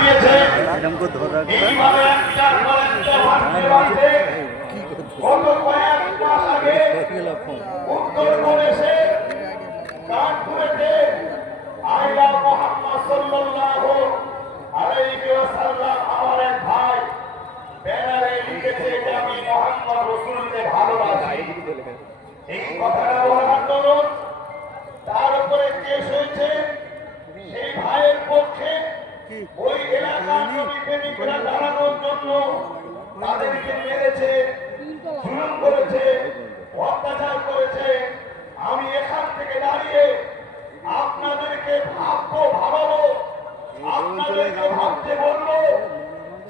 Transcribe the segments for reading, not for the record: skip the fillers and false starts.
দিয়েছে এইভাবে একটার পর একটা ভাঙতে ভাঙতে গত কয়েক মাস আগে উত্তরপ্রদেশে কানপুরেতে আইলা মুহাম্মদ সাল্লাল্লাহু আলাইহি ওয়াসাল্লাম আমার এক ভাই ব্যানারে লিখেছে যে আমি মুহাম্মদ রাসূলকে ভালোবাসি। এই কথাটা বলার আন্দোলন তার উপরে কেস হয়েছে। সেই ভাইয়ের পক্ষে ওই এলাকার নবী প্রেমিকরা দাঁড়ানোর জন্য তাদেরকে মেরেছে, জুলুম করেছে, অত্যাচার করেছে। আমি এখান থেকে দাঁড়িয়ে আপনাদেরকে ভাবাবো, আপনাদেরকে ভাবতে বলবো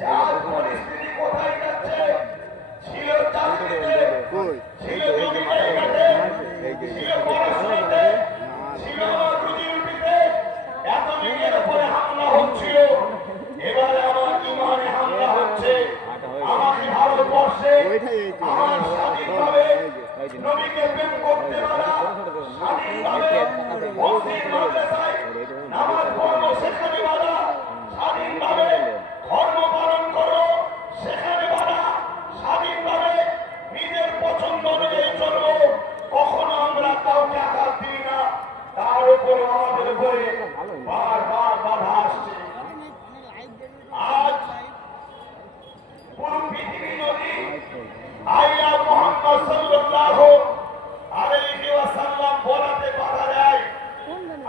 যার পরিস্থিতি কোথায় যাচ্ছে। ছিল চাকরিতে, ছিল জমি জায়গাতে, ছিল পড়াশোনাতে, ছিল আমার রুজি রুটিতে, এত দিনের উপরে হামলা হচ্ছিল। এবারে আমার ইমানে হামলা হচ্ছে। আমাকে ভারতবর্ষে আমার স্বাধীনভাবে নবীকে প্রেম করতে পারা, স্বাধীনভাবে মসজিদ মাদ্রাসায় নামাজ পড়ো সেখানে বাধা, স্বাধীনভাবে ধর্ম পালন করো সেখানে বাধা, স্বাধীনভাবে নিজের পছন্দ অনুযায়ী চলবো। কখনো আমরা কাউকে আঘাত দিই না, তার উপরে আমাদের উপরে বারবার বাধা আসছে। আজ পুরো পৃথিবী নদী আইয়া মুহাম্মদ সাল্লাল্লাহু আলাইহি ওয়াসাল্লাম বলাতে বাধা দেয়।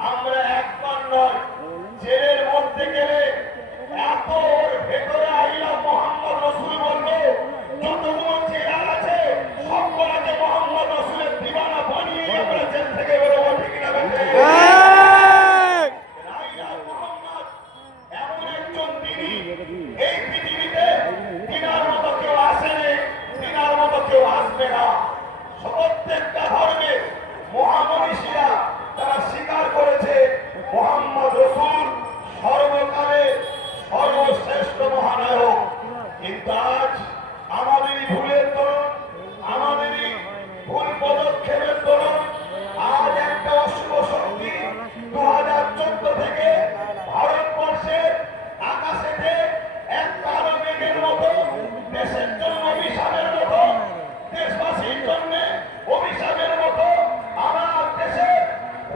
আমরা একবার নয়, জেলের মধ্যে গেলে এত ওর ভেতরে আইয়া মুহাম্মদ রাসূল বললো যতগুলো জেলার আছে সবগুলোকে মুহাম্মদ রাসূলের দিওয়ানা বানিয়ে আমরা জেল থেকে বেরোবো। ঠিক না বেঠে? আইয়া মুহাম্মদ এমন একজন তিনি, এই পৃথিবীতে তিনার মতো কেউ আসেনি, তিনার মতো কেউ আসবে না। প্রত্যেকটা ধর্মে মহামনীষীরা তারা স্বীকার করেছে মুহাম্মদ রাসূল সর্বকালে সর্বশ্রেষ্ঠ মহানায়ক। কিন্তু আজ আমাদেরই ভুলের দরুন, আমাদেরই ভুল পদক্ষেপের দরুন আজ একটা অশুভ শক্তি 2014 থেকে ভারতবর্ষের আকাশেতে এক কালো মেঘের মতো দেশের জন্য অভিশাপের মতো, দেশবাসীর জন্য অভিশাপের মতো আমার দেশে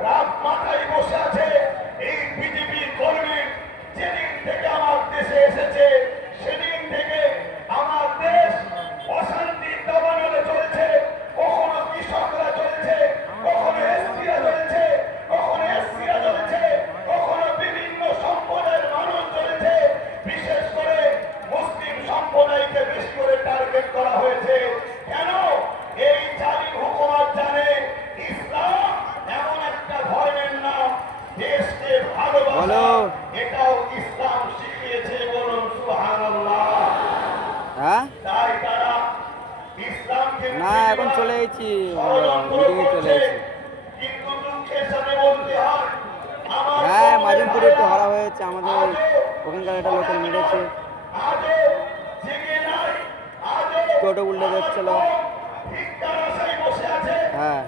রাত মাথায় বসে আছে। এই বিজেপি কর্মী যেদিন থেকে আমার দেশে এসেছে সেদিন থেকে আমার দেশ অশান্তির দাবানলে চলেছে। কখনো কৃষকরা চলেছে, কখনো এসপিরা চলেছে, কখনো এসসিরা চলেছে, কখনো বিভিন্ন সম্প্রদায়ের মানুষ চলেছে। বিশেষ করে মুসলিম সম্প্রদায়কে বেশি করে টার্গেট করা হয়েছে। কেন? এই জালিম হুকুমত জানে ইসলাম এমন একটা ধর্মের নাম, দেশকে ভালোবাসা এটাও ইসলাম শিখিয়েছে। বলুন সুবহানাল্লাহ। তাই তারা ইসলামকে না এখন চলে এসেছি, মিটিংয়ে চলে এসেছি। কিন্তু দুঃখের সাথে বলতে হয় হ্যাঁ মাজিমপুরে একটু হারা হয়েছে, আমাদের ওখানকার একটা লোকের মেরেছে, টোটো উল্টে যাচ্ছিল। হ্যাঁ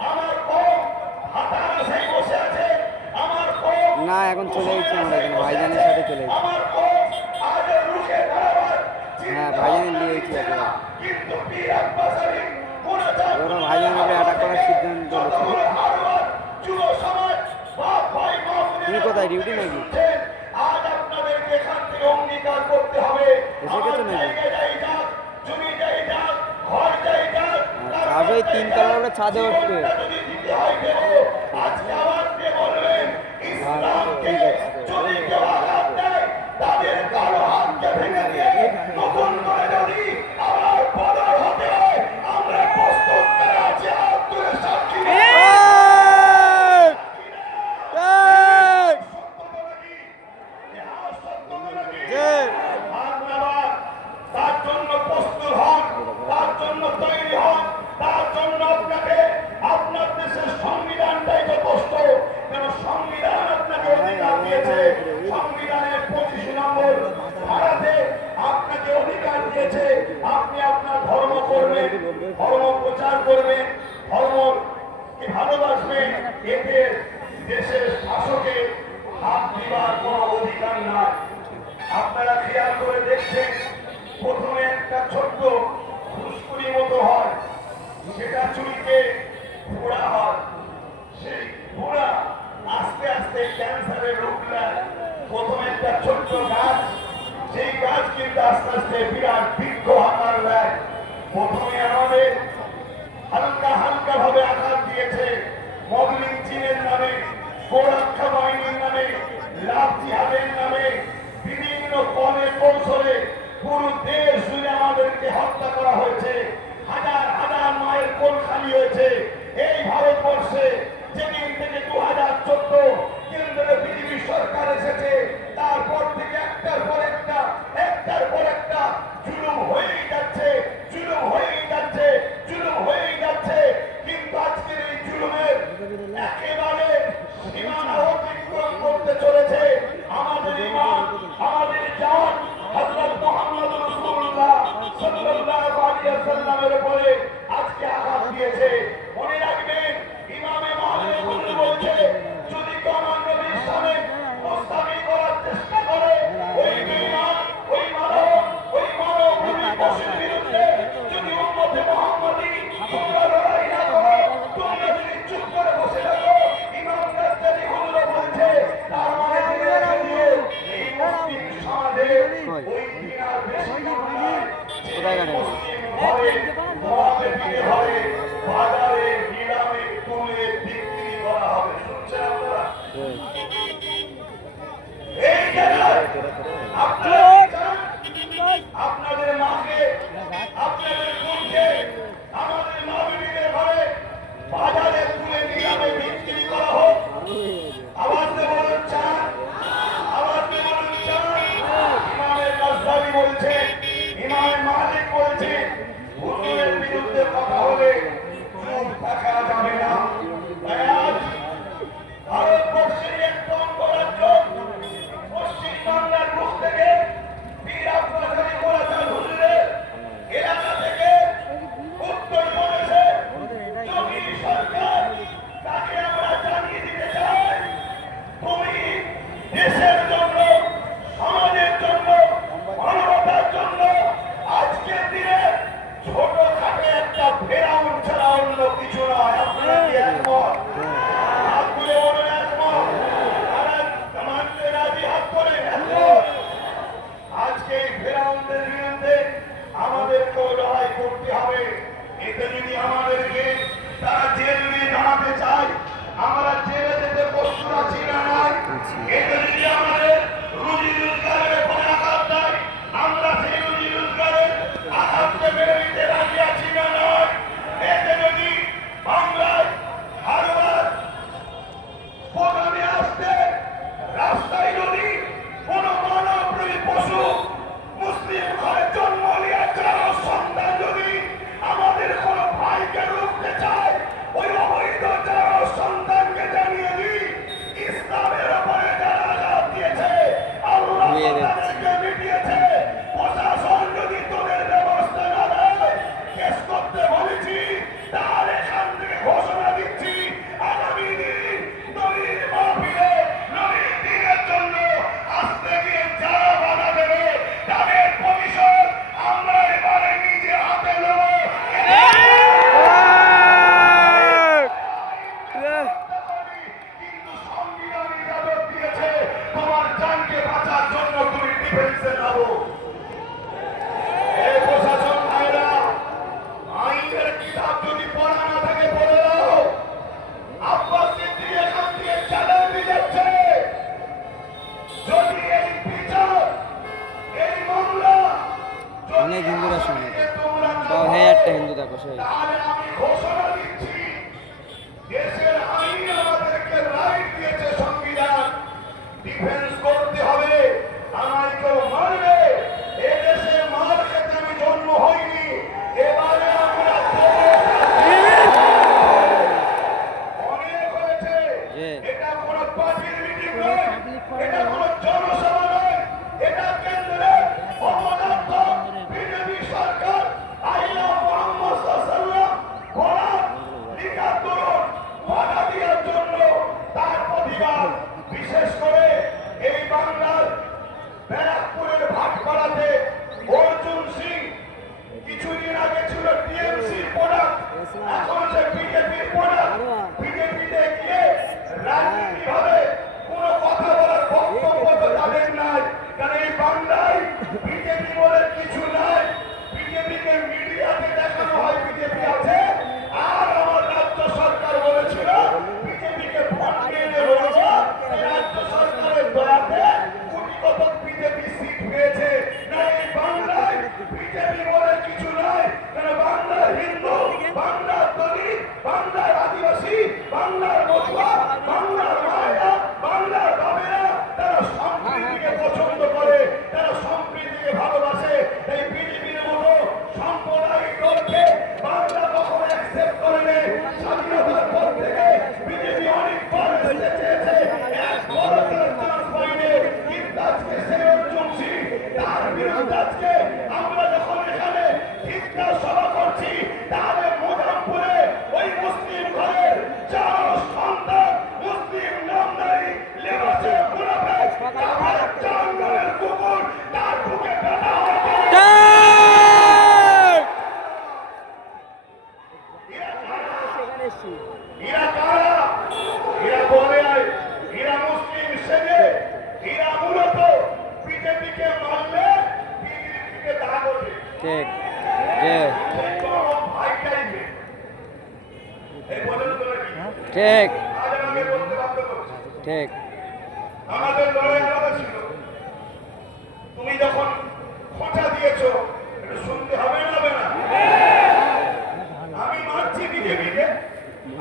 না এখন চলে এসেছি আমরা এখানে ভাইজানের সাথে চলে এসেছি। হ্যাঁ ভাইজানের নিয়ে এসেছি একেবারে। ওরা ভাইজানের উপরে অ্যাটাক করার সিদ্ধান্ত নিয়েছে। তুমি কোথায়, ডিউটি নাকি? এসে গেছো নাকি? আসলে 3 তলার উপরে ছাদে উঠবে। ঠিক আছে। তার জন্য প্রস্তুত হন, তার জন্য তৈরি হন, তার জন্য আপনাকে আপনার দেশের সংবিধানটাই যথেষ্ট। কেন সংবিধান আপনাকে অধিকার দিয়েছে, সংবিধানের 25 নম্বর ধারাতে আপনাকে অধিকার দিয়েছে আপনি আপনার ধর্ম করবেন, ধর্ম প্রচার করবেন, ধর্মকে ভালোবাসবেন। এতে দেশের শাসকের হাত দিবার কোনো অধিকার নাই। আপনারা খেয়াল করে দেখছেন প্রথমে একটা ছোট্ট ফুসকুড়ি মতো হয়, সেটা চুরিতে ফোড়া হয়, সেই ফোড়া আস্তে আস্তে ক্যান্সারের রূপ নেয়। প্রথমে একটা ছোট্ট গাছ, সেই গাছ কিন্তু আস্তে আস্তে বিরাট বৃক্ষ আকার নেয়। প্রথমে আমাদের হালকা হালকা ভাবে আঘাত দিয়েছে মগলিং চীনের নামে, গোরক্ষা বাহিনীর নামে, লাভ জিহাদের নামে, বিভিন্ন পদে কৌশলে পুরো দেশ জুড়ে আমাদেরকে হত্যা করা হয়েছে। হাজার হাজার মায়ের কোল খালি হয়েছে এই ভারতবর্ষে। যেদিন থেকে 2014 কেন্দ্রে বিজেপি সরকার এসেছে, তারপর থেকে একটার পর একটা জুলুম হয়েই যাচ্ছে, জুলুম হয়েই যাচ্ছে, জুলুম হয়েই যাচ্ছে। কিন্তু আজকের এই জুলুমের একেবারে সীমানা অতিক্রম করতে চলেছে আমাদের ইমান, আমাদের জান হযরত মুহাম্মদ রাসূলুল্লাহ সাল্লাল্লাহু আলাইহি ওয়াসাল্লামের উপরে আজকে আঘাত দিয়েছে। মনে রাখবেন, ইমামে মাহমুদ বলছে, যদি কেউ আমার নবীর সামনে মুস্তামি করার চেষ্টা করে, ওই বেঈমান, ওই মানব রূপী পশুর বিরুদ্ধে যদি উম্মতে মুহাম্মাদি তোমরা লড়াই না করো, তোমরা যদি চুপ করে বসে থাকো, ইমাম গাজ্জালি হুজুর বলছে, তার মানে জেনে রেখে দিও, এই মুসলিম সমাজে ওই দিন আর বেশি দিন নাই। মুসলিম ঘরে, মহাদেবীর ঘরে, বাজারে, নিলামে তুলে বিক্রি করা হবে। শুনছেন আপনারা? এই জায়গায় আপনারা আপনাদের মাকে, আপনাদের বোনকে, আমাদের মা বিবিদের ঘরে বাজারে তুলে নিলামে বিক্রি করা হোক। আওয়াজ দিয়ে বলুন চান, আওয়াজ দিয়ে বলুন চান। ইমামে গাজ্জালি বলছে, ইমামে মালিক বলছে, হুজুরের বিরুদ্ধে কথা হলে চুপ থাকা যাবে না। তাই আজ ভারতবর্ষের একটা অঙ্গরাজ্য পশ্চিম বাংলার মুখ থেকে পীর আব্দুল কাদের মোলাচাঁদ হুজুরের এলাকা থেকে উত্তর প্রদেশে যোগী সরকার, তাকে আমরা জানিয়ে দিতে চাই, তুমি দেশের জন্য, সমাজের জন্য, মানবতার জন্য আজকের দিনে ছোটখাটো একটা ফেরাউন ছাড়া অন্য কিছু নয়। আপনারা কি একমত? হাত তুলে বলুন একমত। তারা মানতে রাজি, হাত করেন একমত। আজকে এই ফেরাউনদের বিরুদ্ধে আমাদেরকেও লড়াই করতে হবে। এতে যদি আমাদেরকে তারা জেল নিয়ে জানাতে চায়, আমরা জেলে যেতে প্রস্তুত আছি না নাই। এতে যদি আমাদের রুজি রোজগারের উপরে আঘাত দেয়, আমরা সেই রুজি রোজগারের আঘাতকে মেনে নিতে রাজি আছি না নয়। এতে যদি বাংলায় হারবার প্রোগ্রামে আসতে রাস্তায় যদি কোনো মানবপ্রেমী পশু মুসলিম ঘরে জন্ম নিয়ে কারো সন্তান যদি আমাদের কোনো ভাইকে রুখতে চায়, ওই অবৈধ কারো সন্তানকে জানিয়ে দিই, ইসলামের উপরে যারা আঘাত দিয়েছে আল্লাহ তাদেরকে মিটিয়েছে। প্রশাসন যদি তোদের ব্যবস্থা না দেয়, কেস করতে বলেছি, তাহলে এখান থেকে ঘোষণা দিচ্ছি, আগামী দিন নবীর মাহফিলে, নবীর দ্বীনের জন্য আসতে গিয়ে যারা বাধা দেবে, তাদের প্রতিশোধ আমরা এবারে নিজে হাতে নেব। কিন্তু সংবিধান ইজাজত দিয়েছে, তোমার জানকে বাঁচার জন্য তুমি ডিফেন্সে যাবো। এই প্রশাসন ভাইরা, আইনের কিতাব যদি পড়া না থাকে পড়ে দাও। আব্বাস সিদ্দিকী এখান থেকে চ্যালেঞ্জ দিয়েছে, যদি এই বিচার, এই মামলা অনেক হিন্দুরা শুনে, তোমরা তাও হ্যাঁ একটা হিন্দু দেখো সেই। তাহলে আমি ঘোষণা দিচ্ছি, দেশের আইন আমাদেরকে রাইট দিয়েছে, সংবিধান, ডিফেন্স করতে হবে। আমায় কেউ মারবে, এদেশে মার খেতে আমি জন্ম হইনি, এবারে আমরা অনেক হয়েছে। এটা কোনো পার্টির মিটিং নয়, এটা কোনো জনসভা নয়, এটা কেন্দ্রের অপদার্থ বিজেপি সরকার। আইলা মোহাম্মদ সাল্লাল্লাহু আলাইহি এখন সে বিজেপির প্রোডাক্ট। বিজেপিতে গিয়ে রাজনীতিভাবে কোনো কথা বলার বক্তব্য তো তাদের নাই, কারণ এই বাংলায় বিজেপি বলে কিছু নাই। বিজেপিকে মিডিয়াতে দেখানো হয় বিজেপি আছে, আর আমার রাজ্য সরকার বলেছিল বিজেপিকে ভোট দিয়ে দেবো। এই রাজ্য সরকারের দয়াতে কোটি কত বিজেপি সিট পেয়েছে। না, এই বাংলায় বিজেপি বলে কিছু নাই, কারণ বাংলার হিন্দু, বাংলার দলিত, বাংলার আদিবাসী, বাংলার মতুয়া, বাংলার মায়েরা, বাংলার বাবেরা তারা সম্প্রীতিকে পছন্দ করে, তারা সম্প্রীতিকে ভালোবাসে। এই বিজেপির মতো সাম্প্রদায়িক দলকে বাংলা কখনো অ্যাকসেপ্ট করে নেই। স্বাধীনতার পর থেকে বিজেপি অনেকবার আসতে চেয়েছে, একবারও তারা চান্স পায়নি। কিন্তু আজকে সেই অর্জুন সিং, তার বিরুদ্ধে আজকে আমরা যখন এখানে ধিক্কার সভা করছি, তাহলে মোজামপুরে ওই মুসলিম ঘরের 4 সন্তান মুসলিম নামধারী লেবাসে মুনাফেক তার 4 নামের কুকুর তার বুকে ব্যথা হয়েছে। এরা কারা? এরা বলে এরা মুসলিম সেজে, এরা মূলত বিজেপিকে মারলে বিজেপিকে দাগ ওঠে। ঠিক যে ভাই টাইপের এই বলেন তো নাকি? ঠিক আজ আমাকে বলতে বাধ্য করছে। ঠিক আমাদের লড়াই আলাদা ছিল। তুমি যখন খোঁচা দিয়েছো, এটা শুনতে হবে না হবে না? আমি মারছি বিজেপিকে,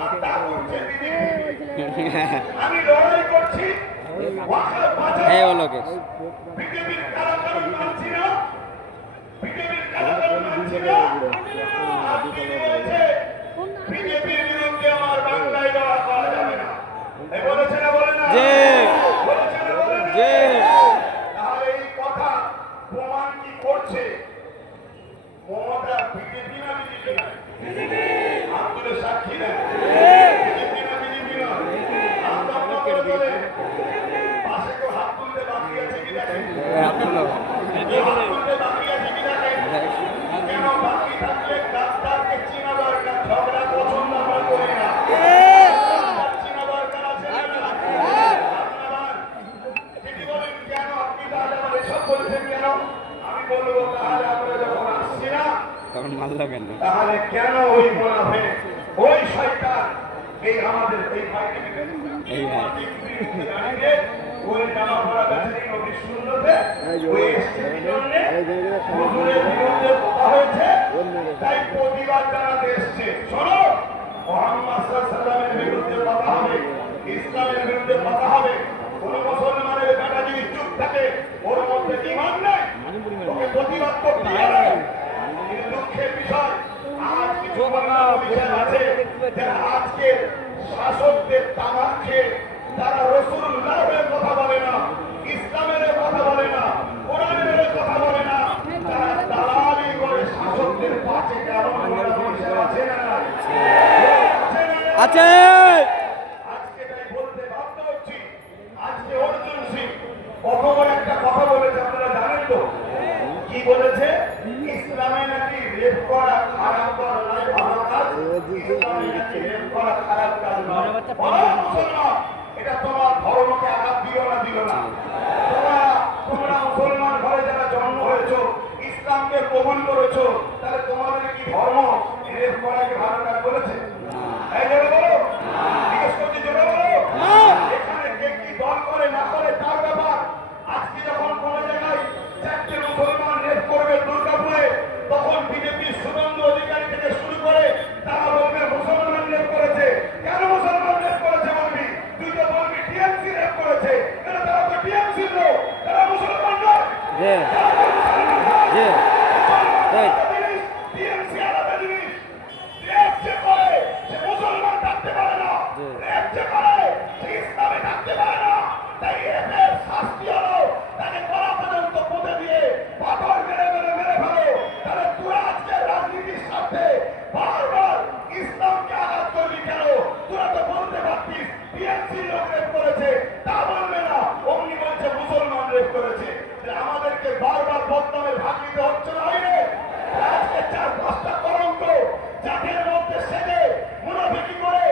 আর তা করছে বিজেপি। আমি লড়াই করছি ওয়াকার বাজার। এই ওলোকে বিজেপির কারাকারণ মানছি না, বিজেপির কারাকারণ মানছি না। আর তিনি বলছে বিজেপির বিরুদ্ধে আমার বাংলায় লড়া করা যাবে না। এই বলেছে না বলে না? জি বলেছে না বলে না? জি তাহলে এই কথা প্রমাণ কি করছে? মমতা বিজেপি না বিজেপি না? আপনাদের সাক্ষী না? বিজেপি না বিজেপি না? হাত আপনার করে বলে পাশে কেউ হাত তুলতে বাকি আছে কি দেখেন? হাত তুলতে বাকি আছে কি দেখেন? কেন বাকি থাকলে ডাক্তারকে চিনা দরকার। ঝগড়া পছন্দ আমরা করি না। ডাক্তার চিনা দরকার আছে না না? আপনারা যদি বলেন কেন আপনি তাহলে আমার এসব বলছেন কেন? আমি বলবো তাহলে আমরা যখন আসছি না, তখন মারলো কেন? তাহলে কেন ওই মুনাফিক, ওই শয়তান এই আমাদের এই ভাইকে এই ভাই দাঁড়িয়ে ওই জামা পড়া বেচারি নদীর শূন্যতে ওই এসটির জন্যে হুজুরের বিরুদ্ধে কথা হয়েছে, তাই প্রতিবাদ জানাতে এসছে। শোনো, মুহাম্মদ সাল্লাল্লাহু আলাইহি ওয়াসাল্লামের বিরুদ্ধে কথা হবে, ইসলামের বিরুদ্ধে কথা হবে। কোন মুসলমানের বেটা যদি চুপ থাকে, ওর মধ্যে ঈমান নেই, ওকে প্রতিবাদ করতে হবে। কিন্তু দুঃখের বিষয়, আজ কিছু বিষয় আছে যারা আজকে শাসকদের তামাক খেয়ে তারা রাসূলুল্লাহের কথা বলে না, ইসলামের কথা বলে না, কোরআনের কথা বলে না, তারা দালালি করে শাসকদের পাশে কেমন আছে না? আছে আজকে তাই বলতে বাধ্য হচ্ছি, আজকে অর্জুন সিং কত বড় একটা কথা বলেছে আপনারা জানেন তো? কি বলেছে? ইসলামে নাকি রেপ করা খারাপ কাজ নয়, ভালো কাজ। ইসলামে নাকি রেপ করা খারাপ কাজ নয়। বলো মুসলমান, এটা তোমার ধর্মকে আঘাত দিল না দিল না? তোমরা মুসলমান ঘরে যারা জন্ম হয়েছো, ইসলামকে কবুল করেছো, তাহলে তোমাদের কি ধর্ম রেপ করাকে ভালো কাজ বলেছে? এই জোরে বলো, জিজ্ঞেস করছি জোরে বলো। এখানে কে কি দল করে না করে তার ব্যাপার। আজকে যখন কোনো জায়গায় 4টে মুসলমান রেপ করবে দুর্গাপুরে, তখন বিজেপির শুভেন্দু অধিকারী থেকে শুরু করে তারা বলবে মুসলমান রেপ করেছে। কেন মুসলমান রেপ করেছে বলবি? তুই তো বলবি টিএমসি রেপ করেছে। কেন? তারা তো টিএমসির লোক, তারা মুসলমান নয়। জি জি ঠিক টিএমসি আলাদা জিনিস। রেপ যে করে সে মুসলমান থাকতে পারে না, রেপ যে করে সে ইসলামে থাকতে পারে না। তাই রেপের শাস্তি হলো তাকে গলা পর্যন্ত পুঁতে দিয়ে পাথর মেরে মেরে মেরে ফেলো। তাহলে তোরা আজকে রাজনীতির সাথে বারবার ইসলামকে আঘাত করবি কেন? তোরা তো বলতে পারতিস টিএমসি লোক রেপ করেছে, তা বলবে না, অমনি বলছে মুসলমান রেপ করেছে। আমাদেরকে বারবার বদনামের ভাগ নিতে হচ্ছে না। আজকে 4-5টা কলঙ্ক যাদের মধ্যে শেখ মুনাফিকি করে,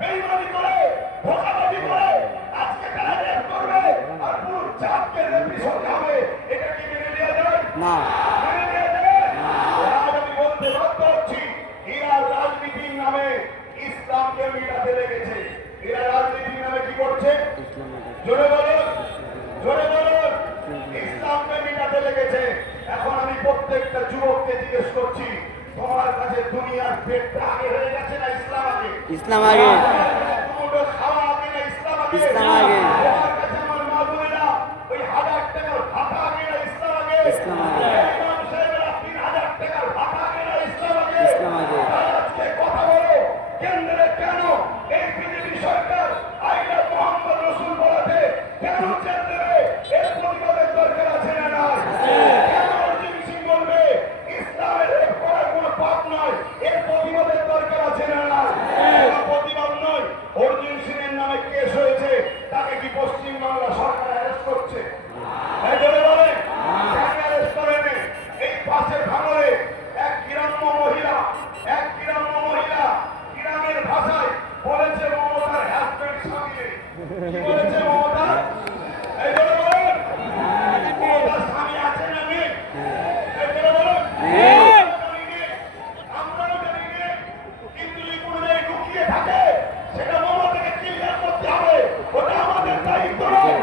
বেঈমানি করে, ধোঁকাবাজি করে আজকে তারা রেপ করবে আর পুরো জাতকে রেপিস হতে হবে। এটা কি মেনে নেওয়া যায়? না। মেনে নেওয়া যায়? আজ আমি বলতে বাধ্য হচ্ছি, এরা রাজনীতির নামে ইসলামকে মিটাতে লেগেছে। এরা রাজনীতির নামে কি করছে? জোরে বলুন, জোরে বলুন। ইসলামকে মিটাতে লেগেছে। এখন আমি প্রত্যেকটা যুবককে জিজ্ঞেস করছি, তোমার কাছে দুনিয়ার পেটটা আগে হয়ে গেছে না ইসলাম আগে? ইসলাম আগে। দুটো খাওয়া আগে না ইসলাম আগে? ইসলাম আগে। তোমার কাছে আমার মা বোনেরা ওই 1000 টাকার ভাতা আগে না ইসলাম আগে? ইসলাম আগে। ইমাম সাহেবেরা 3000 টাকার ভাতা আগে না ইসলাম আগে? ইসলাম আগে। আজকে কথা বলো, কেন্দ্রে কেন এই বিজেপি সরকার আইলা মোহাম্মদ রসুল বলাতে কেন জেল দেবে? এর প্রতিবাদের দরকার আছে না নাই? কেন অর্জুন সিং বলবে ইসলামের রেপ করার কোনো পাপ নয়? এর প্রতিবাদের দরকার আছে না নাই? কোনো প্রতিবাদ নয়। অর্জুন সিং এর নামে কেস হয়েছে, তাকে কি পশ্চিমবাংলা সরকার অ্যারেস্ট করছে? এই জন্য বলে কেন অ্যারেস্ট করেনি? এই পাশের ভাঙরে এক গ্রাম্য মহিলা গ্রামের ভাষায় বলেছে মমতার হাজবেন্ড স্বামী নেই। কি বলেছে মমতা? এই জন্য বলুন, মমতার স্বামী আছে না নেই? এই জন্য বলুন, আমরাও জানি নেই। কিন্তু যদি কোনো জায়গায় লুকিয়ে থাকে সেটা মমতাকে ক্লিয়ার করতে হবে। ওটা আমাদের দায়িত্ব নয়।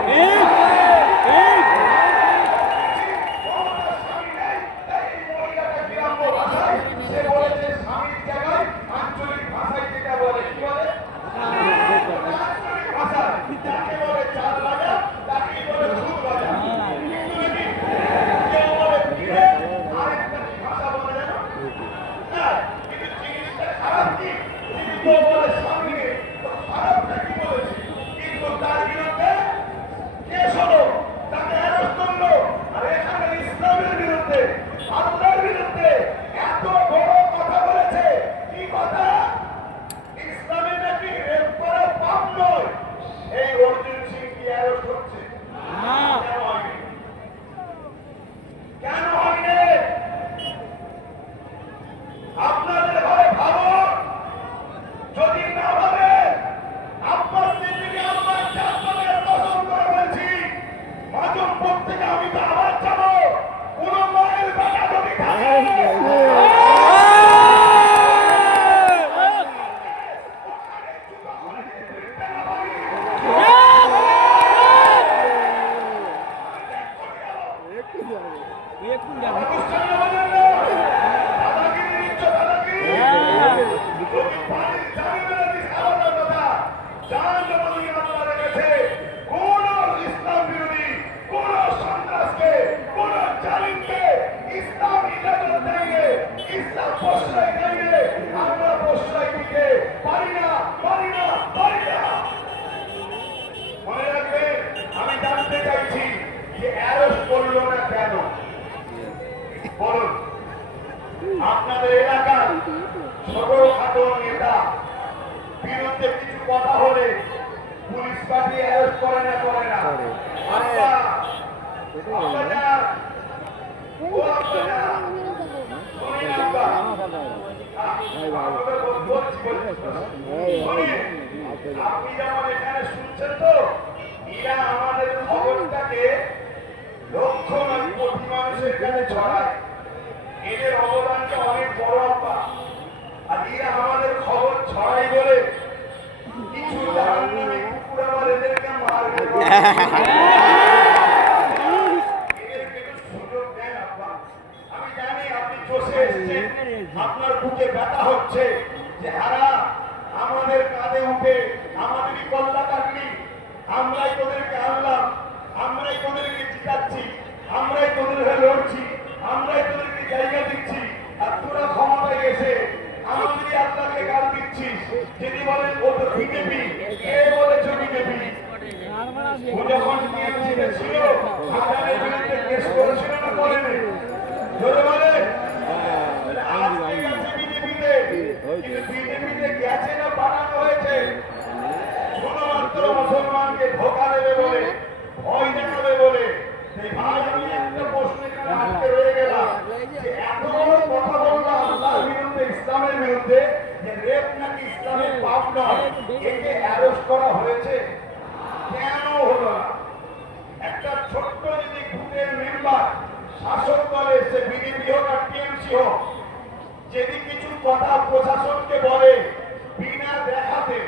মমতার স্বামী নেই, তাই এই মহিলাটা গ্রাম্য ভাষায় সে বলেছে স্বামীর জায়গায় আঞ্চলিক ভাষায় যেটা বলে, কি বলে? আঞ্চলিক ভাষা যাকে বলে চাল ভাজা, তাকেই বলে দুধ ভাজা। কিন্তু নাকি কেউ বলে ফিরে, আরেকটা কি ভাষা বলে জানো? না, কিন্তু জিনিসটা খারাপ কি? তিনি তো বলে স্বামী নেই, তো খারাপটা কি বলেছে? কিন্তু তার বিরুদ্ধে কেস হলো, তাকে অ্যারেস্ট করলো। আর এখানে ইসলামের বিরুদ্ধে, আল্লাহর বিরুদ্ধে এত বড় কথা বলেছে। কি কথা? ইসলামে নাকি রেপ করা পাপ নয়। এই অর্জুন সিং কি অ্যারেস্ট হচ্ছে? কেন হয়নি? কেন হয়নি? আপনাদের ঘরে ভাবুন, যদি না ভাবে আব্বাস সিদ্দিকী আব্বাস জাফরের কসম করে বলছি, মাজমপুর থেকে আমি তো আবার যাবো। কোন মায়ের বেটা যদি থাকে অনুষ্ঠানে বলেন না, দাদাগিরি নিচ্ছ, দাদাগিরি। যদি পানির জানি মেরে দিস আলাদা কথা। জান জবানি আল্লাহ রেখেছে, কোন ইসলাম বিরোধী, কোন সন্ত্রাসকে, কোন জালিমকে ইসলাম ইজাজত দেয়নি, ইসলাম প্রশ্রয় দেয়নি। আমরা প্রশ্রয় দিতে পারি না, পারি না, পারি না। মনে রাখবেন, আমি জানতে চাইছি যে অ্যারেস্ট করলো না কেন? বলুন, আপনাদের এলাকার ছোটখাটো নেতা বিরুদ্ধে কিছু কথা হলে পুলিশ পাঠিয়ে অ্যারেস্ট করে না? করে না? আব্বা, আব্বাজান, ও আব্বাজান, শুনুন আব্বা। আপনাদের বলছি, শুনুন, আপনি যেমন এখানে শুনছেন তো, এরা আমাদের খবরটাকে লক্ষ নয় কোটি মানুষের কাছে ছড়ায়। এদের অবদানটা অনেক বড় আব্বা। আর এরা আমাদের খবর ছড়াই বলে কিছু জাহান্নামী কুকুর আবার এদেরকে মারবে। এদেরকে একটু সুযোগ দেন আব্বা। আমি জানি আপনি চষে এসেছেন, আপনার বুকে ব্যথা হচ্ছে যে হারা আমাদের কাঁধে উঠে আমাদেরই কল্লা কাটলি, আমরাই তোদেরকে আনলাম, আমরাই তোদেরকে জিতাচ্ছি, আমরাই তোদের হয়ে লড়ছি, আমরাই তোদেরকে জায়গা দিচ্ছি। আর তোরা ক্ষমতায় এসে আমাদেরই আল্লাহকে গাল দিচ্ছিস। যদি বলেন ও তো বিজেপি, কে বলেছে বিজেপি? ও যখন টিএমসিতে ছিল, আদানের বিরুদ্ধে কেস করেছিল না করেনি? জোরে বলেন। আজকে গেছে বিজেপিতে, কিন্তু বিজেপিতে গেছে না বানানো হয়েছে শুধুমাত্র মুসলমানকে ধোকা দেবে বলে, ভয় দেখাবে বলে। সেই ভাই, আমি একটা প্রশ্ন এখানে আটকে রয়ে গেলাম যে এত বড় কথা বললাম আল্লাহর বিরুদ্ধে, ইসলামের বিরুদ্ধে, যে রেপ নাকি ইসলামের পাপ নয়, একে অ্যারেস্ট করা হয়েছে, কেন হলো না? একটা ছোট্ট যদি গ্রুপের মেম্বার শাসক দলে সে বিজেপি হোক আর টিএমসি হোক, যদি কিছু কথা প্রশাসনকে বলে বিনা দেখাতে,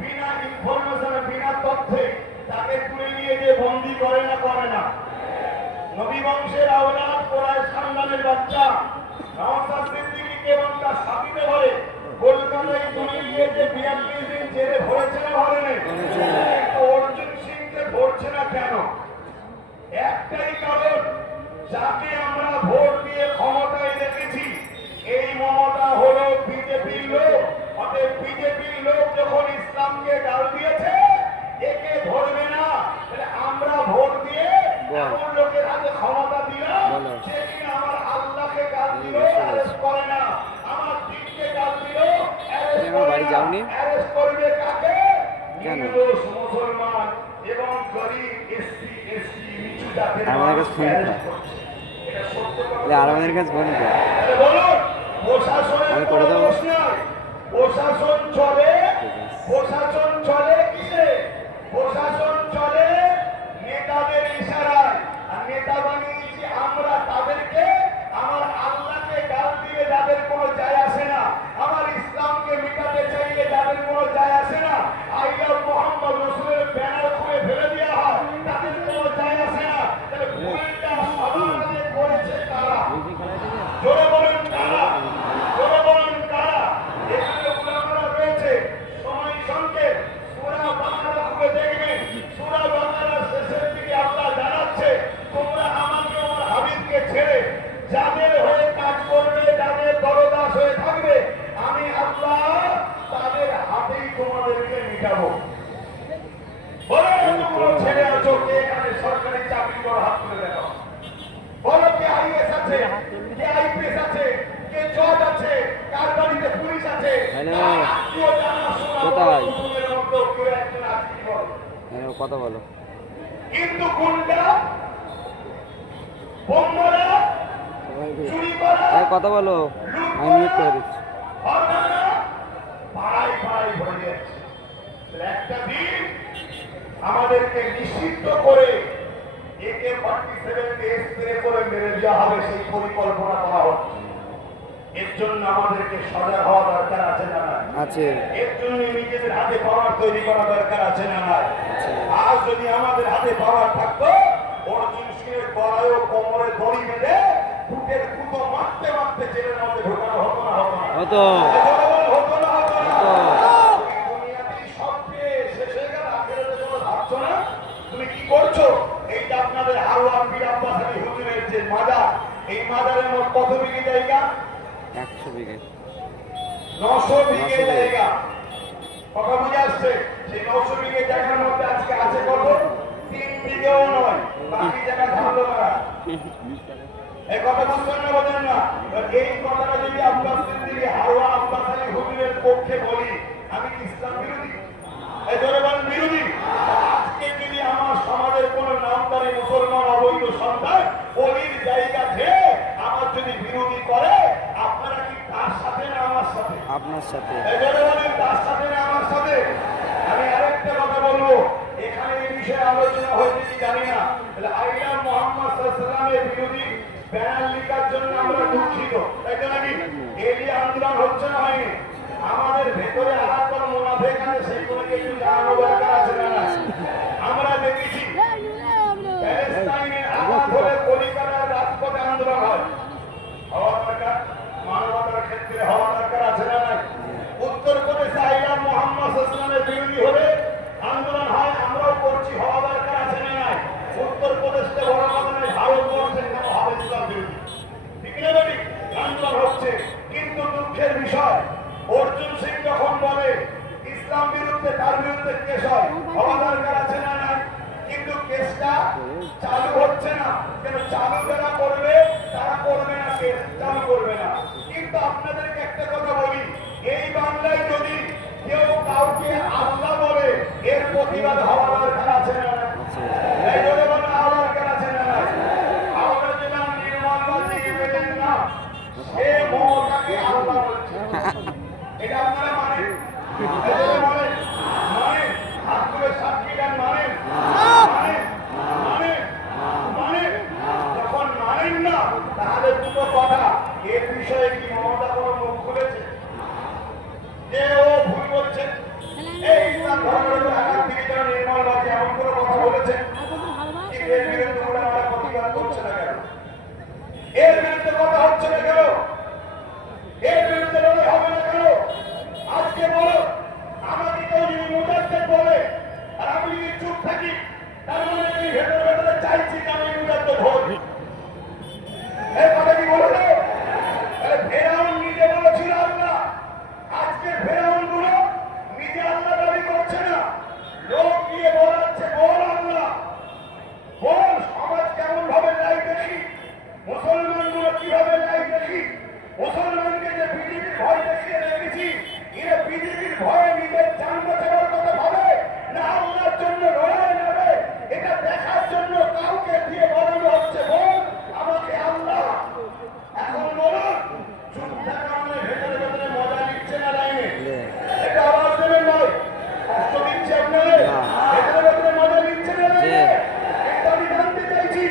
বিনা ইনফরমেশনে, বিনা তথ্যে, তাকে তুলে নিয়ে যে বন্দি করে না, করে না? নবী বংশের আওলাদ কোরআশ খানদানের বাচ্চা নওশাদ সিদ্দিকীকে এবং তার সাথীকে ধরে কলকাতায় তুলে নিয়ে যে 42 দিন জেলে ভরেছে না, ভরেনি? অর্জুন সিংকে ধরছে না কেন? একটাই কারণ, যাকে আমরা ভোট দিয়ে ক্ষমতায় রেখেছি এই মমতা হলো বিজেপির লোক। অতএব বিজেপির লোক যখন ইসলামকে গাল দিয়েছে, একে ধরবে না। তাহলে আমরা ভোট দিয়ে এমন লোকের হাতে ক্ষমতা দিলাম, সে কিনা আমার আল্লাহকে গাল দিল, অ্যারেস্ট করে না, আমার দিনকে গাল দিল, অ্যারেস্ট করে না। অ্যারেস্ট করবে কাকে? নির্দোষ মুসলমান এবং গরিব এসসি এসটি নিচু জাতের মানুষকে অ্যারেস্ট করছে। এটা সত্য কথা। আমাদের কাছে বলুন তাহলে বলুন, প্রশাসনের কোনো দোষ নাই। প্রশাসন চলে, প্রশাসন চলে কিসে? প্রশাসন চলে নেতাদের ইশারায়। আর নেতা বানিয়েছি আমরা তাদেরকে, আমার আল্লাহকে গাল দিয়ে যাদের কোনো যায় আসে না, আমার ইসলামকে মিটাতে চাইলে যাদের কোনো যায় আসে না, আই লাভ মোহাম্মদ রাসূলের ব্যানার খুলে ফেলে দেওয়া হয়, তাদের কোনো যায় আসে না। তাহলে ভুলটা সমাজে করেছে কারা? জোরে বলুন কারা? জোরে বলুন কারা? এখানে উলামারা রয়েছে, সময় সংকেত, সূরা বাকারা খুলে দেখবেন। সূরা বাকারার শেষের দিকে আল্লাহ জানাচ্ছে, তোমরা আমাকে আমার হাবিবকে ছেড়ে যাদের হয়ে কাজ করবে, যাদের দরদাস হয়ে থাকবে, আমি আল্লাহ তাদের হাতেই তোমাদেরকে মিটাবো। বলো তোমরা ছেড়ে আছো কে এখানে সরকারি চাকরি করার হাত তুলে দেখো। বলো কে আইএস আছে, কে আইপিএস আছে, কে জজ আছে, কার বাড়িতে পুলিশ আছে, আত্মীয় জানাশোনা কোথায়? কুটুমের মধ্যে কেউ একজন আছে কি বলো? কথা বলো। কিন্তু কোনটা বোমরা চুরি করা, কথা বলো, আমি মিউট করে দিচ্ছি। হরমানা পাড়ায় পাড়ায় ভরে যাচ্ছে। তাহলে একটা দিন আমাদেরকে নিষিদ্ধ করে একে 47 স্প্রে করে মেরে দেওয়া হবে, সেই পরিকল্পনা করা হচ্ছে। এর জন্য আমাদেরকে সজাগ হওয়া দরকার আছে না নাই? আছে। এর জন্য নিজেদের হাতে পাওয়ার তৈরি করা দরকার আছে না নাই? আজ যদি আমাদের হাতে পাওয়ার থাকতো, অর্জুন সিংয়ের গলায় ও কোমরে দড়ি বেঁধে বুকের ফুটো মারতে মারতে জেলের মধ্যে ঢোকানো হতো না, হতো না? হতো। হতো না, হতো না? হতো। তুমি দুনিয়াতেই সব পেয়ে শেষ হয়ে গেল, আখিরাতে কোনো ভাবছো না? তুমি কি করছো? এইটা আপনাদের হারওয়ান পীর আব্বাস আলী হুজুরের যে মাজার, এই মাজারের মোট কত বিঘে জায়গা? 100 বিঘে। 900 বিঘে জায়গা। কথা বুঝে আসছে? সেই 900 বিঘে জায়গার মধ্যে আজকে আছে কত? 3 বিঘেও নয়, বাকি জায়গা ধারলো কারা? এই কথা বুঝছেন না, বোঝেন না? এই কথাটা যদি আব্বাস সিদ্দিকী হারওয়ান আব্বাস আলী হুজুরের পক্ষে বলি, আমি কি ইসলাম বিরোধী? এই জোরে বলেন বিরোধী? আজকে যদি আমার সমাজের কোন নামদারি মুসলমান অবৈধ সন্তান অলির জায়গা থেকে আমার যদি বিরোধী করে, আপনারা কি তার সাথে না আমার সাথে? আপনার সাথে। এই জোরে বলেন তার সাথে না আমার সাথে? আমি আরেকটা কথা বলবো, এখানে এই বিষয়ে আলোচনা হয়েছে কি জানি না। তাহলে আইলা মোহাম্মদ সাল্লাল্লাহু আলাইহি ওয়াসাল্লামের বিরোধী ব্যানার লেখার জন্য আমরা দুঃখিত, তাই তো নাকি? এলিয়া আন্দোলন হচ্ছে না, হয়নি? আমাদের ভেতরে আর কোন মুনাফিক আছে, সেইগুলোকে একটু জানানো দরকার আছে না? আমরা দেখেছি প্যালেস্টাইনের আঘাত হলে কলিকাতার রাজপথে আন্দোলন হয়, হওয়া দরকার, মানবতার ক্ষেত্রে হওয়া দরকার আছে না? উত্তরপ্রদেশে আইলা মোহাম্মদ সাল্লাল্লাহু আলাইহি বিরোধী হলে আন্দোলন হয়, আমরাও করছি, হওয়া দরকার আছে না? উত্তরপ্রদেশে বড় কথা নয়, ভারতবর্ষে কেন হবে ইসলাম বিরোধী? ঠিক না বেটি? আন্দোলন হচ্ছে, কিন্তু দুঃখের বিষয় অর্জুন সিং যখন বলে ইসলাম বিরুদ্ধে, তার বিরুদ্ধে কেস হয়, হওয়া দরকার আছে না? কিন্তু কেসটা চালু হচ্ছে না কেন? চালু যারা করবে তারা করবে না, কেস চালু করবে না। কিন্তু আপনাদেরকে একটা কথা বলি, এই বাংলায় যদি কেউ কাউকে আল্লাহ বলে, এর প্রতিবাদ হওয়া দরকার আছে না? এই জন্য বলে হওয়া দরকার আছে না? আমরা যেটা নির্মলবাদী এমএলএ না, সে মমতাকে আল্লাহ বলছে, এটা আপনারা জানেন না, তাহলে দুটো কথা, এর বিষয়ে কি মমতা কোনো মুখ খুলেছে যে ও ভুল বলছে? এই ইসলাম ধর্মের উপর আঘাত দিয়ে যারা নির্মলবাদী এমন কোনো কথা বলেছে? কিন্তু এর বিরুদ্ধে ওনারা প্রতিবাদ করছে না কেন? এর বিরুদ্ধে কথা হচ্ছে না কেন? এর বিরুদ্ধে লড়াই হবে না কেন? আজকে বলো, আমাকে কেউ যদি মুজাদ্দেদ বলে আর আমি যদি চুপ থাকি, তার মানে আমি ভেতরে ভেতরে চাইছি যে আমি মুজাদ্দেদ হই। এই কথা কি বলে দাও? তাহলে ফেরাউন নিজে বলেছিল আল্লাহ, আজকে ফেরাউন গুলো নিজে আল্লাহ দাবি করছে না, লোক গিয়ে বলাচ্ছে বল আল্লাহ, বল সমাজ কেমন ভাবে লাই দেখি, মুসলমান গুলো কিভাবে লাই দেখি, মুসলমানকে যে বিজেপির ভয় দেখিয়ে রেখেছি, এরা বিজেপির ভয়ে নিজের জান বাঁচানোর কথা ভাবে না আল্লাহর জন্য লড়াই নেবে, এটা দেখার জন্য কাউকে দিয়ে বলানো হচ্ছে বল আমাকে আল্লাহ। এখন বলুন, চুপ থাকা মানে ভেতরে ভেতরে মজা নিচ্ছে না লাইনে? এটা আওয়াজ দেবেন নয়, কষ্ট দিচ্ছে আপনাদের, ভেতরে ভেতরে মজা নিচ্ছে না লাইনে? এটা আমি জানতে চাইছি।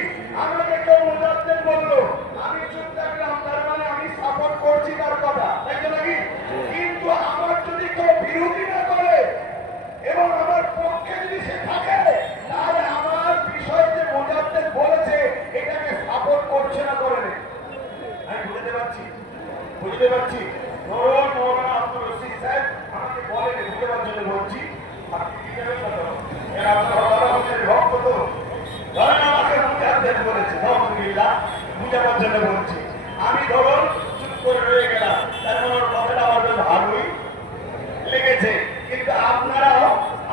আমাকে কেউ মুজাদ্দেদ বললো, আমি চুপ থাকলাম, তার মানে আমি সাপোর্ট করছি তার কথা, তাই তো নাকি? কিন্তু আমার যদি কেউ বিরোধী না করে এবং আমার পক্ষে যদি সে থাকে, তাহলে আমার বিষয় যে মুজাদ্দেদ বলেছে এটাকে সাপোর্ট করছে না করে নেই। আমি বুঝতে পারছি, বুঝতে পারছি। ধরুন মৌলানা আব্দুর রশিদ সাহেব আমাকে বলেন, বুঝতে জন্য বলছি, আপনি কি জানেন না তো? এর আপনার হচ্ছে ভক্ত তো, ধরেন আমাকে মুজাদ্দেদ বলেছে, আলহামদুলিল্লাহ, বুঝাবার জন্য বলছি। আমি ধরুন চুপ করে রয়ে গেলাম, তার মানে ওর কথাটা আমার বেশ ভালোই লেগেছে, কিন্তু আপনারাও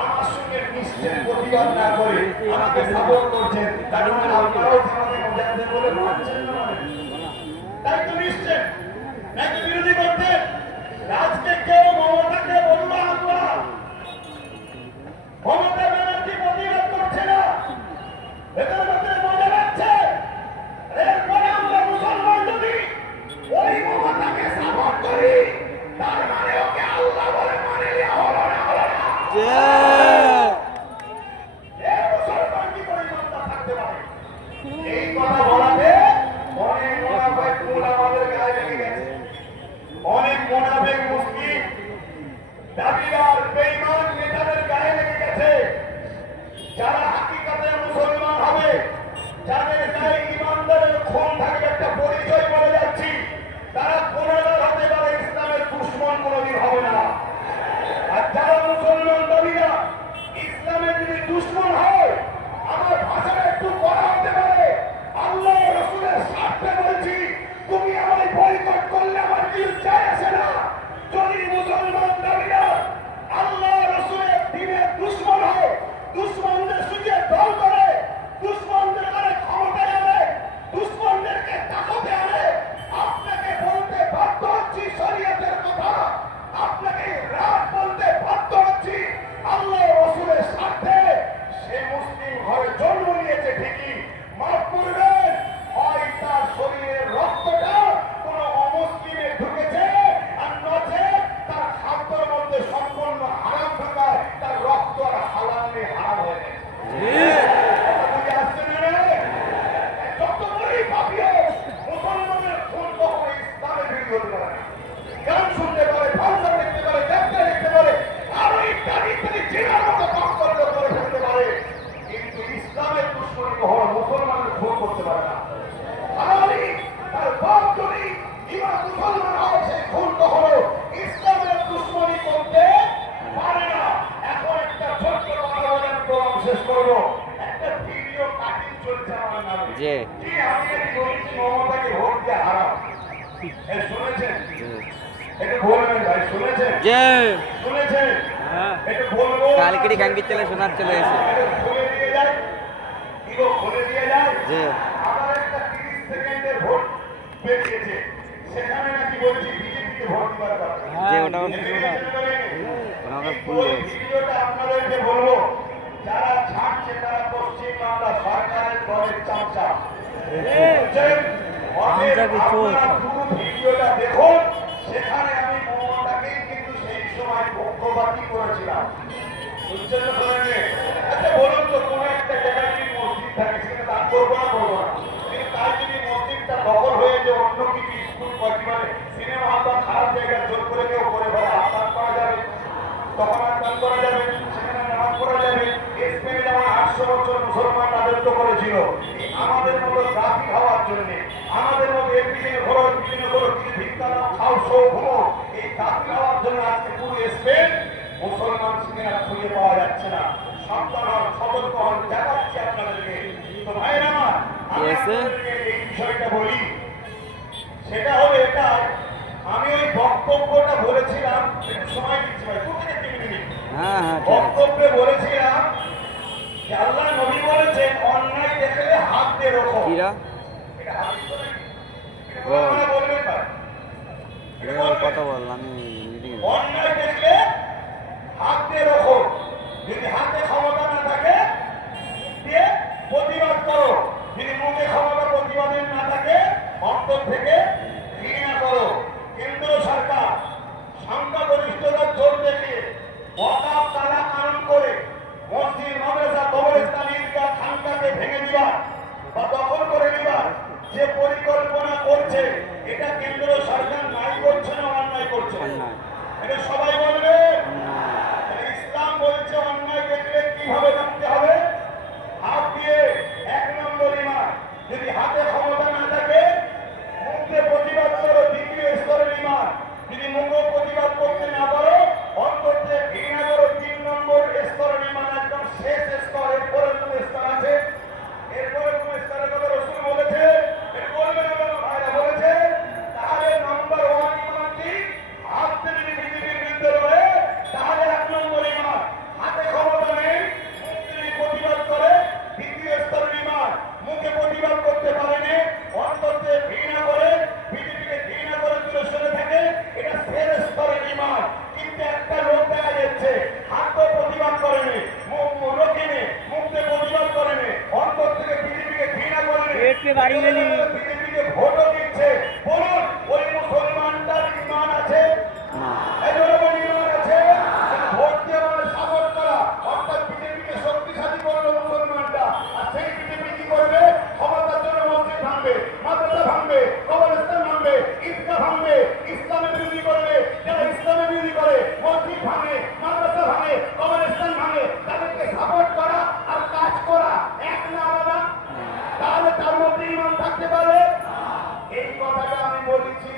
আমার সঙ্গে মিশছেন, প্রতিবাদ না করে আমাকে সাপোর্ট করছেন, তার মানে আপনারাও আমাকে মুজাদ্দেদ বলে মানছেন না, তাই তো মিশছেন, নাকি বিরোধী করতেন? আজকে কেউ মমতাকে বললো আল্লাহ, মমতা ব্যানার্জি প্রতিবাদ করছে না, ভেতরে ভেতরে মজা লাগছে। এরপরে আমরা মুসলমান যদি ওই মমতাকে সাপোর্ট করি, তার মানে ওকে আল্লাহ বলে মানে নেওয়া হলো না, হলো না? এই মুসলমান কি করে ইমানদার থাকতে পারে? এই কথা বলাতে অনেক মোনাফেক মূল আমাদের গায়ে লেগে গেছে, অনেক মোনাফেক মুসলিম দাবিদার বেঈমান নেতাদের গায়ে লেগে গেছে। যারা হাকিকাতে মুসলমান হবে, যাদের গায়ে ইমানদারের খুন থাকবে, একটা পরিচয় বলে যাচ্ছি, তারা গুনাহগার হতে পারে, ইসলামের দুশমন কোনোদিন হবে না। আর যারা মুসলমান দাবিদার ইসলামের যদি দুশমন হয়, আমার ভাষাটা একটু করা হতে পারে, আল্লাহ রাসূলের স্বার্থে বলছি, তুমি আমায় বয়কট করলে আমার কিছু যায় আসে না। যদি মুসলমান দাবিদার আল্লাহ রাসূলের দ্বীনের দুশমন হয়, দুশমনদের সুযোগ দল করে, দুশমনদের করে ক্ষমতায় আনে, দুশমনদেরকে তাকতে আনে, আপনাকে বলতে বাধ্য হচ্ছি শরীয়তের কথা, আপনাকে রাত বলতে বাধ্য হচ্ছি আল্লাহ রাসূলের স্বার্থে। সে মুসলিম ঘরে জন্ম নিয়েছে ঠিকই, মাফ করবেন, হয় তার শরীরের রক্তটা কোনো অমুসলিমে ঢুকেছে, আর নচে তার খাদ্যের মধ্যে সম্পূর্ণ হারাম ঢোকায়, তার রক্ত আর হালালে হারাম হয়ে গেছে। কথা বুঝে আসছে না রে? যত বড়ই পাপী হোক, মুসলমানের খুন কখনো ইসলামের বিরোধী হতে পারে না। গান শুনতে পারে, ভাষা দেখতে পারে, যাত্রা দেখতে পারে, আরো ইত্যাদি ইত্যাদি জেনার মতো কর্তব্য করে ফেলতে পারে, কিন্তু ইসলামের দুশমনী কখনো মুসলমানের খুন করতে পারে না। হালালি তার বাপ যদি ইমান মুসলমান হয়, সেই খুন কখনো ইসলামের দুশমনী করতে পারে না। এখন একটা ছোট্ট কথা বলে আমি প্রোগ্রাম শেষ করবো। একটা ভিডিও কাটিং চলছে আমার নামে, জি। কি আমি নাকি বলছি মমতাকে ভোট দিয়ে হারাও। শুনেছেন? এটা বলবেন ভাই, শুনেছেন? শুনেছেন? এটা বলবো, কালকেরই গাঙ্গির চলে শোনার চলে এসে এটা খুলে দিয়ে যায়, কি গো খুলে দিয়ে যায়। জি। আবার একটা 30 সেকেন্ডের ভোট বেরিয়েছে, সেখানে নাকি বলছি বিজেপিকে ভোট দিবার কথা। যে ওটাও ওনাকে ফুল ওই ভিডিওটা আপনাদেরকে বলবো, যারা ছাড়ছে তারা পশ্চিম বাংলা সরকারের দলের চামচা। বুঝছেন? আপনারা পুরো ভিডিওটা দেখুন, সেখানে আমি মমতাকে কিন্তু সেই সময় পক্ষপাতী করেছিলাম। বুঝছেন না? আচ্ছা বলুন তো, কোন একটা জায়গায় যদি মসজিদ থাকে, সেখানে দান করবো না, করবো না? কিন্তু তার যদি মসজিদ মসজিদটা দখল হয়ে যে অন্য কিছু স্কুল মানে সিনেমা হল বা খারাপ জায়গায় জোর করে কেউ করে বলে আত্মান করা যাবে, তখন আত্মান করা যাবে, সেখানে নামাজ পড়া যাবে। স্পেনে যেমন 800 বছর মুসলমান রাজত্ব করেছিল, এই আমাদের মতো জাতি হওয়ার জন্য, আমাদের মতো এর পিছনে ঘোরো কিছু ভিক্ষা দাও, খাও, শো, ঘুমো, এই জাতি হওয়ার জন্য আজকে পুরো স্পেন মুসলমান সেখানে খুঁজে পাওয়া যাচ্ছে না। সন্তান হন, সতর্ক হন, দেখাচ্ছি আপনাদেরকে। তো ভাইরা আমার, আমি আপনাদেরকে এই বিষয়টা বলি, সেটা হলো এটা, আমি ওই বক্তব্যটা বলেছিলাম, একটু সময় দিচ্ছি ভাই, 2 থেকে 3 মিনিট। হ্যাঁ হ্যাঁ ঠিক আছে। বক্তব্যে বলেছিলাম যে আল্লাহ নবী বলেছেন অন্যায় দেখলে হাত দিয়ে রোখো। কিরা এটা হাদিস তো নাকি? এটা বল। আপনারা বলবেন ভাই, এটা এবার বলবেন। কথা বল, আমি মিটিং অন্যায় দেখলে হাত দিয়ে রোখো, যদি হাতে ক্ষমতা না থাকে দিয়ে প্রতিবাদ করো, যদি মুখে ক্ষমতা প্রতিবাদের না থাকে অন্তর থেকে ঘৃণা করো। কেন্দ্র সরকার সংখ্যাগরিষ্ঠতার জোর দেখিয়ে ওয়াকাফ তালা কানুন করে মসজিদ, মাদ্রাসা, কবরস্থান, ঈদগাহ, খানকাকে ভেঙে দিবা বা দখল করে দিবা যে পরিকল্পনা করছে, এটা কেন্দ্র সরকার নাই করছে না অন্যায় করছে? অন্যায়। এটা সবাই বলবে। ইসলাম বলছে অন্যায় দেখলে কিভাবে রুখতে হবে? হাত দিয়ে। 1 নম্বর ঈমান, যদি হাতে ক্ষমতা না থাকে মুখ দিয়ে প্রতিবাদ করো, 2য় স্তরের ঈমান। যদি মুখে প্রতিবাদ করতে না পারো অন্তর থেকে ঘৃণা করো, 3 নম্বর স্তরের ঈমান, একদম শেষ স্তর। এরপরে কোন স্তর আছে? এরপরে কোন স্তরের কথা রাসূল বলেছে? এটা বলবেন না ভাইরা, বলেছে। তাহলে নম্বর 1 ঈমান কি? হাত দিয়ে যদি বিজেপির বিরুদ্ধে লড়ে তাহলে 1 নম্বর ঈমান। হাতে ক্ষমতা নেই, মুখ দিয়ে প্রতিবাদ করে, 2য় স্তরের ঈমান। মুখে প্রতিবাদ করতে পারেনি, অন্তর থেকে ঘৃণা করে, বিজেপিকে ঘৃণা করে দূরে সরে থাকে, এটা শেষ স্তরের ঈমান। কিন্তু একটা লোক দেখা যাচ্ছে হাত তো প্রতিবাদ করেনি, মুখ রোখেনি, মুখ দিয়ে প্রতিবাদ করেনি, অন্তর থেকে বিজেপিকে ঘৃণা করেনি, বিজেপিকে ভোটও দিচ্ছে। বলুন ওই মুসলমানটার ঈমান আছে? এজন্য ঈমান আছে। ভোট দিয়ে মানে সাপোর্ট করা, অর্থাৎ বিজেপিকে শক্তিশালী করলো মুসলমানটা। আর সেই বিজেপি কি করবে? ক্ষমতার জন্য মসজিদ ভাঙবে, মাদ্রাসা ভাঙবে, কবরস্থান ভাঙবে, ঈদগাহ ভাঙবে, ইসলামের বিরোধী করবে। যারা ইসলামের বিরোধী করে মসজিদ ভাঙে, মাদ্রাসা ভাঙে, কবরস্থান ভাঙে, তাদেরকে সাপোর্ট করা আর কাজ করা এক না আলাদা? তাহলে তার মধ্যে ঈমান থাকতে পারে? এই কথাটা আমি বলেছি,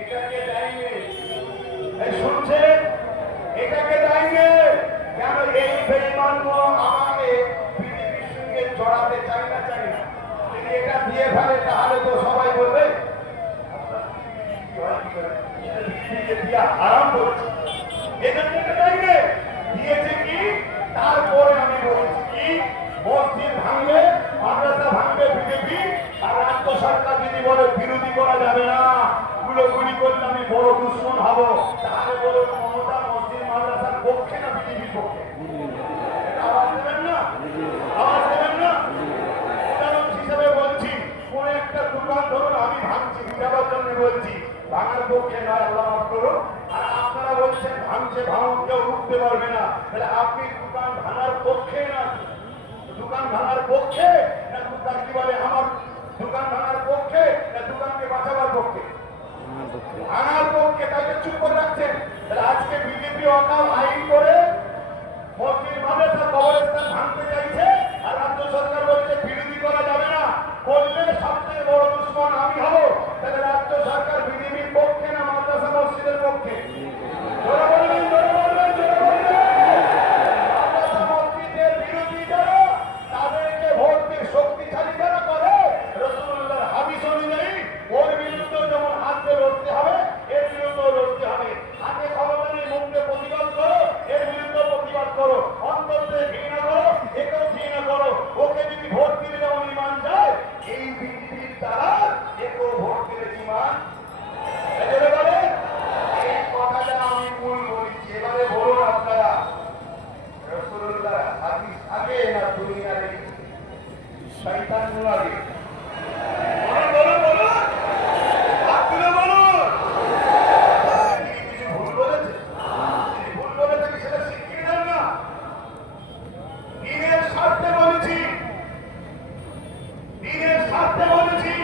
এটাকে দেয়নি। এই শুনছেন? এটাকে দেয়নি কেন? এই বেঈমানগুলো আমাকে বিজেপির সঙ্গে জড়াতে চাই না। যদি এটা দিয়ে ফেলে তাহলে তো সবাই বলবে আরাম করছে। এজন্য এটা দেয়নি। দিয়েছে কি? তারপরে আমি বলেছি কি, মসজিদ ভাঙবে, মাদ্রাসা ভাঙবে বিজেপি, আর রাজ্য সরকার যদি বলে বিরোধী করা যাবে না, গুলোগুলি করলে আমি বড় দুশ্মন হব, তাহলে বলুন মমতা মসজিদ মাদ্রাসার পক্ষে না বিজেপির পক্ষে? এটা আওয়াজ দেবেন না? আওয়াজ দেবেন না? উদাহরণ হিসেবে বলছি, কোন একটা দোকান ধরুন আমি ভাঙছি, বুঝাবার জন্য বলছি, ভাঙার পক্ষে নয়, আল্লাহ মাফ করুন। আর আপনারা বলছেন ভাঙছে, ভাঙুন, কেউ রুখতে পারবে না, তাহলে আপনি দোকান ভাঙার পক্ষে না দোকান ভাঙার পক্ষে, না দোকান কি বলে আমার দোকান ভাঙার পক্ষে, না দোকানকে বাঁচাবার পক্ষে? ভাঙার পক্ষে। তাকে চুপ করে রাখছেন। তাহলে আজকে বিজেপি অকাল আইন করে মসজিদ, মাদ্রাসা, কবরস্থান ভাঙতে চাইছে, আর রাজ্য সরকার বলছে বিরোধী করা যাবে না, করলে সবচেয়ে বড় দুশ্মন আমি হব। তাহলে রাজ্য সরকার বিজেপির পক্ষে না মাদ্রাসা মসজিদের পক্ষে? জোরে বলবেন, জোরে বলবেন, জোরে বলবেন। মাদ্রাসা মসজিদের বিরোধী যারা, তাদেরকে ভোট দিয়ে শক্তিশালী যারা করে, রাসূলুল্লাহর হাদিস অনুযায়ী ওর বিরুদ্ধে যেমন হাত দিয়ে লড়তে হবে, এর বিরুদ্ধেও লড়তে হবে। হাতে ক্ষমতা নেই, মুখে প্রতিবাদ করো, এর বিরুদ্ধে প্রতিবাদ করো, অন্তর থেকে ঘৃণা করো, একেও ঘৃণা করো। ওকে যদি ভোট দিলে যেমন ঈমান যায়, এই বিজেপির দ্বারা একেও ভোট দিলে ঈমান এজন্য বলে। এই কথাটা আমি মূল বলেছি। এবারে বলুন আপনারা, রাসূলুল্লাহ হাদিস আগে না দুনিয়ার শয়তান আগে? বলুন বলুন বলুন, হাত তুলে বলুন। কিছু ভুল বলেছে? যদি ভুল বলে থাকি সেটা শিখিয়ে দেন না। দিনের স্বার্থে বলেছি, দিনের স্বার্থে বলেছি।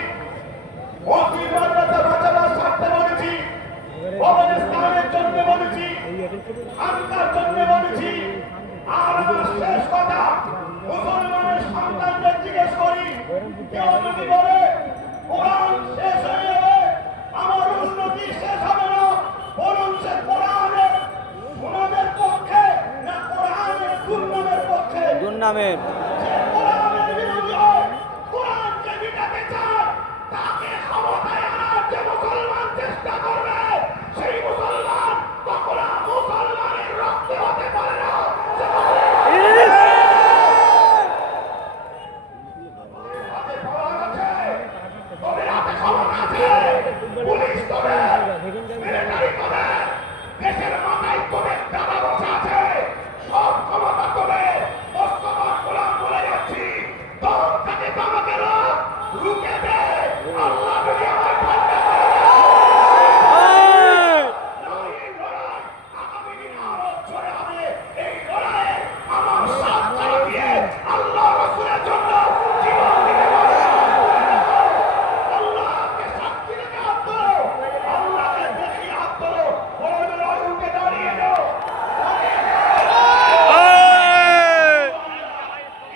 আমের। যে কোরআনের বিরোধী হয়, কোরআনকে মিটাতে চায়, তাকে ক্ষমতায় আনার যে মুসলমান চেষ্টা করবে, সেই মুসলমান কখনো মুসলমানের রক্তে হতে পারে না। হাতে পাওয়ার আছে, তবে হাতে ক্ষমতা আছে, পুলিশ তবে, মিলিটারি তবে, দেশের মাথায় তবে টাকা বসে আছে, সব ক্ষমতা তবে, মোস্তফার গোলাম বলে যাচ্ছি, তখন তাকে তোমাকে রুখে দে, আল্লাহ যদি আমার ঠান্ডা করে দেয়। এই লড়াই আগামী দিনে আরো জোরে হবে। এই লড়াইয়ে আমার সাথ তারা দিয়ে আল্লাহ রাসূলের জন্য জীবন দিতে পারে। আল্লাহকে সাক্ষী রেখে হাত ধরো, আল্লাহকে দেখিয়ে হাত ধরো, বড় লড়াই উঠে দাঁড়িয়ে যাও।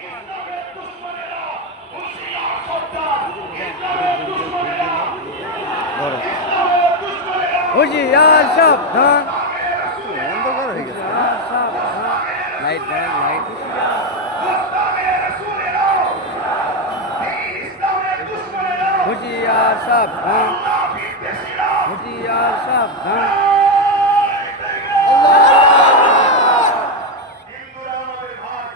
ইসলামের দুশমনেরা হুঁশিয়ার সর্দার, ইসলামের দুশমনেরা, ইসলামের দুশমনেরা হুঁশিয়ার সাবধান। Mustafa light light. রাসূলেরা, এই ইসলামের দুশমনেরা, হুঁশিয়ার সাবধান। আল্লাহ বিদ্বেষীরা, হুঁশিয়ার সাবধান। হিন্দুরা আমাদের ভাই,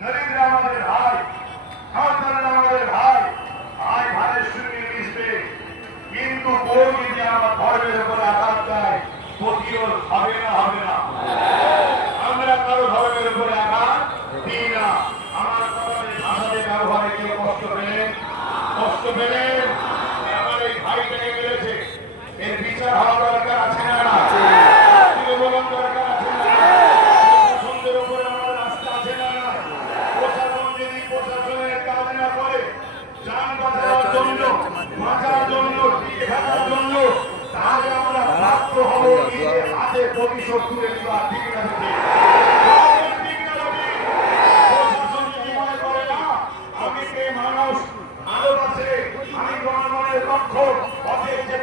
দলিতরা আমাদের ভাই, সাঁওতালরা আমাদের ভাই, ভাই ভাইয়ের সঙ্গে মিশবে, কিন্তু কেউ যদি আমার ধর্মের উপরে আঘাত দেয়, প্রতিরোধ হবে না, হবে না। আমরা কারো ধর্মের উপরে আঘাত দিই না। আমার কথাদের ভাষাতে কারো ভাই কেউ কষ্ট পেলেন, আমার এই ভাইটাকে মেরেছে, এর বিচার হওয়া দরকার আছে না? না বলুন, দরকার আছে না? প্রশাসনদের উপরে আমাদের আস্থা আছে না? না প্রশাসন যদি প্রশাসনের কাজ না করে, যান বাঁচানোর জন্য, বাঁচার জন্য, টিকে থাকার জন্য, তাহলে আমরা বাধ্য হব নিজের হাতে প্রতিশোধ তুলে দেওয়া। ঠিক না ঠিক? ঠিক না ঠিক? প্রশাসন যদি মনে করে না আমি এই মানুষ ভালোবাসে, আমি জনগণের রক্ষক, অতএব যে